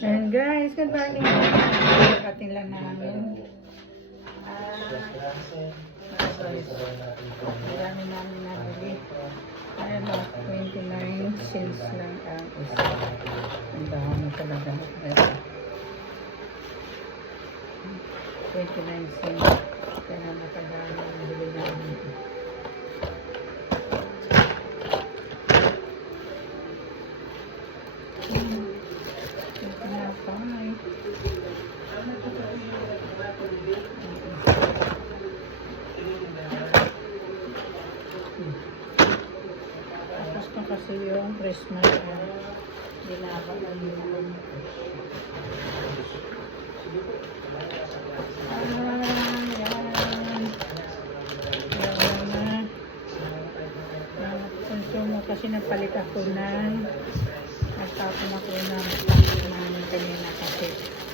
And guys, good morning. Kating lang namin. Marami namin nabili. Ayan o, 29 cents lang ang isa. Ang dami talaga. 29 cents. Kaya matagano ang nabili namin. Tapos na kasi yung Christmas na ginagawa yun. Konsumo kasi napalit ako ng nagtapon ako ng namin kanina kasi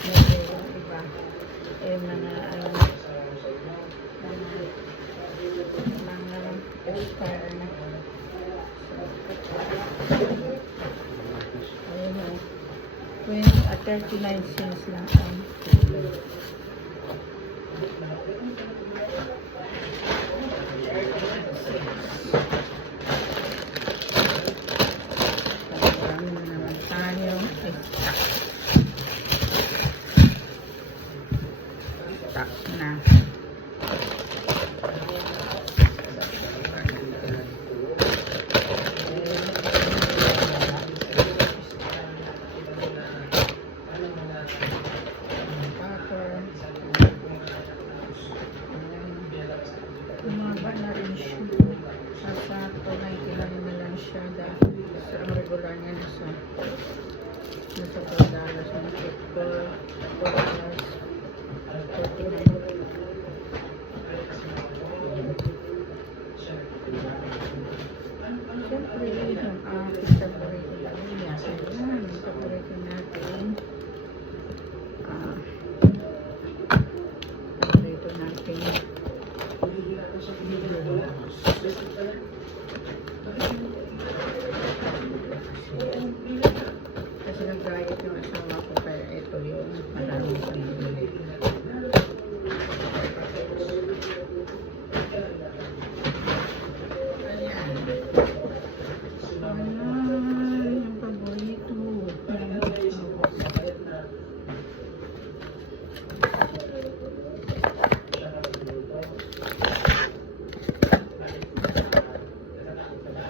medyo yung iba mga expired na. Ayun o, 39 cents lang ang marami na naman tayong stock na. Tumaba na rin siya. Nasa 299 na lang siya dahil sa ang regular niya nasa $4 sa $4.49. Siyempre, yung aking paborito lang yan. Ayan, yung paborito natin. Paborito natin. Kasi nag-diet yung asawa ko kaya ito yung maraming pinili. Ayan. Ayan, yung paborito.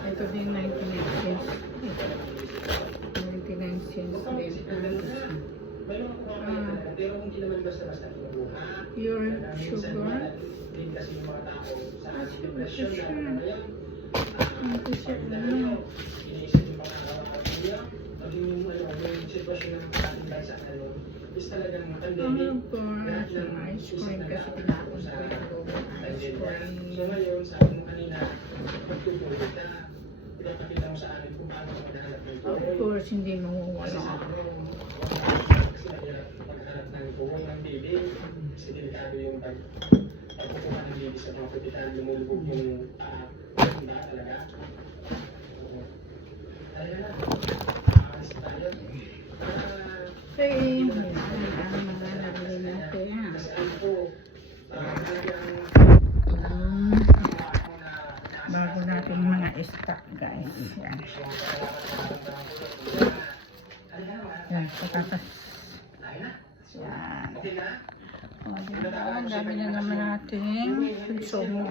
Ito din 99 cents. 99 cents din. Pure sugar. Sugar siya. Ito siya. Of course, yung ice cream kasi pinakon ko yung ice cream. Of course, hindi mawawala. Kasi delikado yung pagkukuha ng baby sa mga kapital, lumulubog yung ba talaga. Talaga na. Tayo. Okay, ang mga nabili natin. Bago natin mga stock, guys. Yan. Yan, patatas. Yan. O, diba? Ang dami na naman natin. Consumo.